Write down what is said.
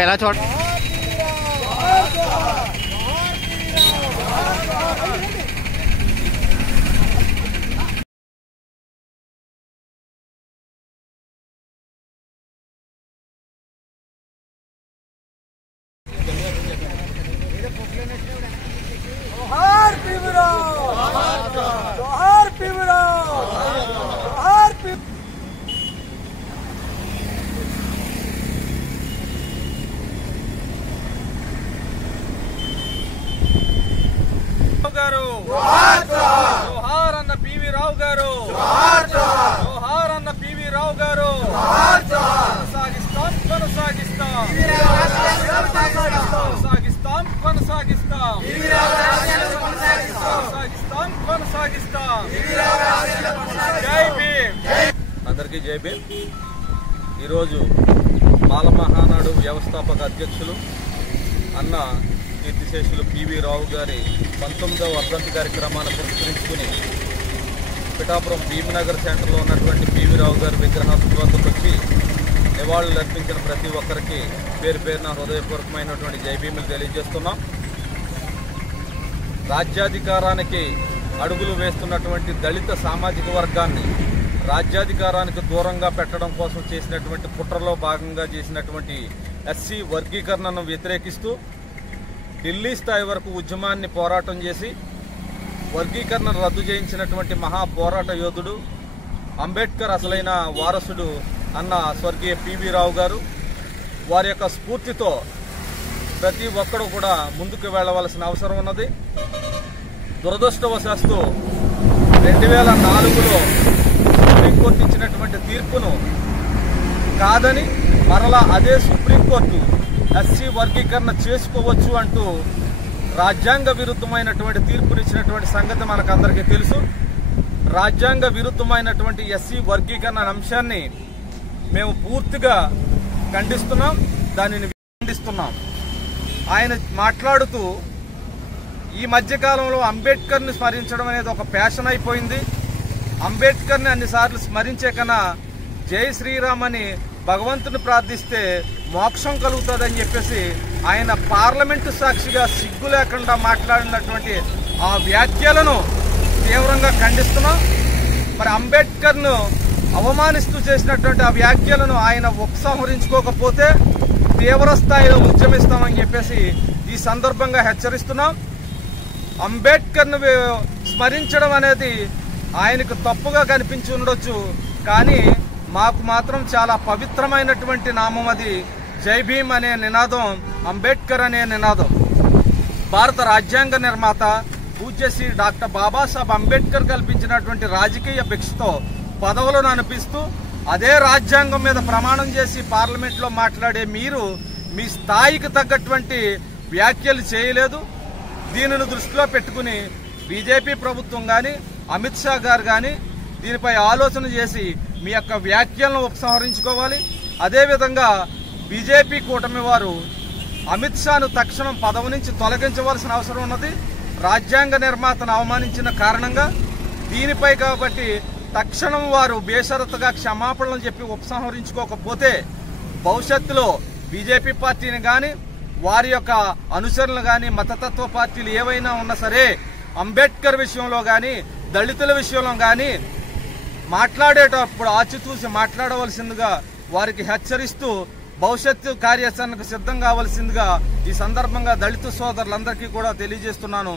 ఎలా చూడ जोहार भीमराव, जोहार भीमराव, जोहार గారు జోహార్ అన్న పివి రావు గారు జోహార్ అన్న పివి రావు గారు కొనసాగిస్తాం కొనసాగిస్తాం కొనసాగిస్తాం కొనసాగిస్తాం కొనసాగిస్తాం కొనసాగిస్తాం జై భీమ్. అందరికీ జై భీమ్. ఈరోజు మాల మహానాడు వ్యవస్థాపక అధ్యక్షులు అన్న కీర్తిశేషులు పివి రావు గారి 19వ వర్ధంతి కార్యక్రమాన్ని పురస్కరించుకుని పిఠాపురం భీమనగర్ సెంటర్లో ఉన్నటువంటి పివి రావు గారి విగ్రహానికి వద్దకు వచ్చి నివాళులు అర్పించిన ప్రతి ఒక్కరికి పేరు పేరున హృదయపూర్వకమైనటువంటి జై భీములు తెలియజేస్తున్నాం. రాజ్యాధికారానికి అడుగులు వేస్తున్నటువంటి దళిత సామాజిక వర్గాన్ని రాజ్యాధికారానికి దూరంగా పెట్టడం కోసం చేసినటువంటి కుట్రలో భాగంగా చేసినటువంటి ఎస్సీ వర్గీకరణను వ్యతిరేకిస్తూ ఢిల్లీ స్థాయి వరకు ఉద్యమాన్ని పోరాటం చేసి వర్గీకరణను రద్దు చేయించినటువంటి మహా పోరాట యోధుడు అంబేద్కర్ అసలైన వారసుడు అన్న స్వర్గీయ పివి రావు గారు. వారి యొక్క స్ఫూర్తితో ప్రతి ఒక్కరు కూడా ముందుకు వెళ్ళవలసిన అవసరం ఉన్నది. దురదృష్టవశాత్తు 2004లో సుప్రీంకోర్టు ఇచ్చినటువంటి తీర్పును కాదని మరలా అదే సుప్రీంకోర్టు ఎస్సీ వర్గీకరణ చేసుకోవచ్చు అంటూ రాజ్యాంగ విరుద్ధమైనటువంటి తీర్పునిచ్చినటువంటి సంగతి మనకందరికీ తెలుసు. రాజ్యాంగ విరుద్ధమైనటువంటి ఎస్సీ వర్గీకరణ అంశాన్ని మేము పూర్తిగా ఖండిస్తున్నాం, దానిని ఖండిస్తున్నాం. ఆయన మాట్లాడుతూ ఈ మధ్యకాలంలో అంబేద్కర్ని స్మరించడం అనేది ఒక ప్యాషన్ అయిపోయింది. అంబేద్కర్ని అన్నిసార్లు స్మరించే కన్నా జై శ్రీరామ్ అని భగవంతుని ప్రార్థిస్తే మోక్షం కలుగుతుందని చెప్పేసి ఆయన పార్లమెంటు సాక్షిగా సిగ్గు లేకుండా మాట్లాడినటువంటి ఆ వ్యాఖ్యలను తీవ్రంగా ఖండిస్తున్నాం. మరి అంబేద్కర్ను అవమానిస్తూ చేసినటువంటి ఆ వ్యాఖ్యలను ఆయన ఉపసంహరించుకోకపోతే తీవ్ర స్థాయిలో ఉద్యమిస్తామని చెప్పేసి ఈ సందర్భంగా హెచ్చరిస్తున్నాం. అంబేద్కర్ను స్మరించడం అనేది ఆయనకు తప్పుగా కనిపించి ఉండొచ్చు, కానీ మాకు మాత్రం చాలా పవిత్రమైనటువంటి నామం అది. జై భీమ్ అనే నినాదం, అంబేద్కర్ అనే నినాదం. భారత రాజ్యాంగ నిర్మాత పూజ్యశ్రీ డాక్టర్ బాబాసాహెబ్ అంబేద్కర్ కల్పించినటువంటి రాజకీయ భిక్షతో పదవులను అనిపిస్తూ అదే రాజ్యాంగం మీద ప్రమాణం చేసి పార్లమెంట్లో మాట్లాడే మీరు మీ స్థాయికి తగ్గటువంటి వ్యాఖ్యలు చేయలేదు. దీనిని దృష్టిలో పెట్టుకుని బీజేపీ ప్రభుత్వం కానీ అమిత్ షా గారు కానీ దీనిపై ఆలోచన చేసి మీ యొక్క వ్యాఖ్యలను ఉపసంహరించుకోవాలి. అదేవిధంగా బీజేపీ కూటమి వారు అమిత్ షాను తక్షణం పదవి నుంచి తొలగించవలసిన అవసరం ఉన్నది. రాజ్యాంగ నిర్మాతను అవమానించిన కారణంగా దీనిపై కాబట్టి తక్షణం వారు బేషరతుగా క్షమాపణలు చెప్పి ఉపసంహరించుకోకపోతే భవిష్యత్తులో బీజేపీ పార్టీని కానీ వారి యొక్క అనుసరణలు కానీ మతతత్వ పార్టీలు ఏవైనా ఉన్నా సరే అంబేద్కర్ విషయంలో కానీ దళితుల విషయంలో కానీ మాట్లాడేటప్పుడు ఆచితూసి మాట్లాడవలసిందిగా వారికి హెచ్చరిస్తూ భవిష్యత్తు కార్యాచరణకు సిద్ధం కావాల్సిందిగా ఈ సందర్భంగా దళిత సోదరులందరికీ కూడా తెలియజేస్తున్నాను.